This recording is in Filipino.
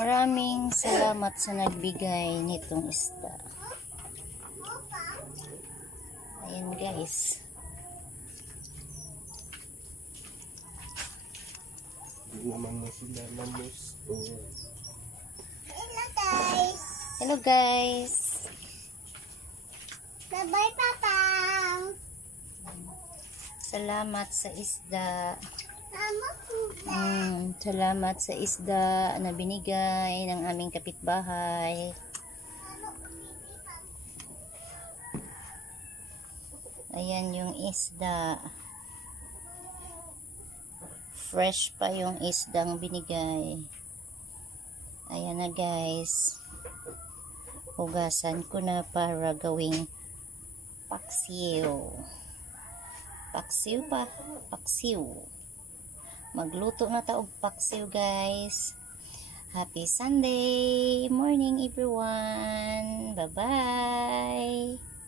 Maraming salamat sa nagbigay nitong isda. Ayan guys. Hindi naman mo sila namusto. Hello guys. Hello guys. Bye-bye Papang. Salamat sa isda. Mama po. Salamat sa isda na binigay ng aming kapitbahay. Ayan yung isda. Fresh pa yung isdang binigay. Ayan na guys. Hugasan ko na para gawing paksiw. Paksiw pa. Paksiw. Magluto na taog paksiw guys. Happy Sunday morning everyone. Bye bye.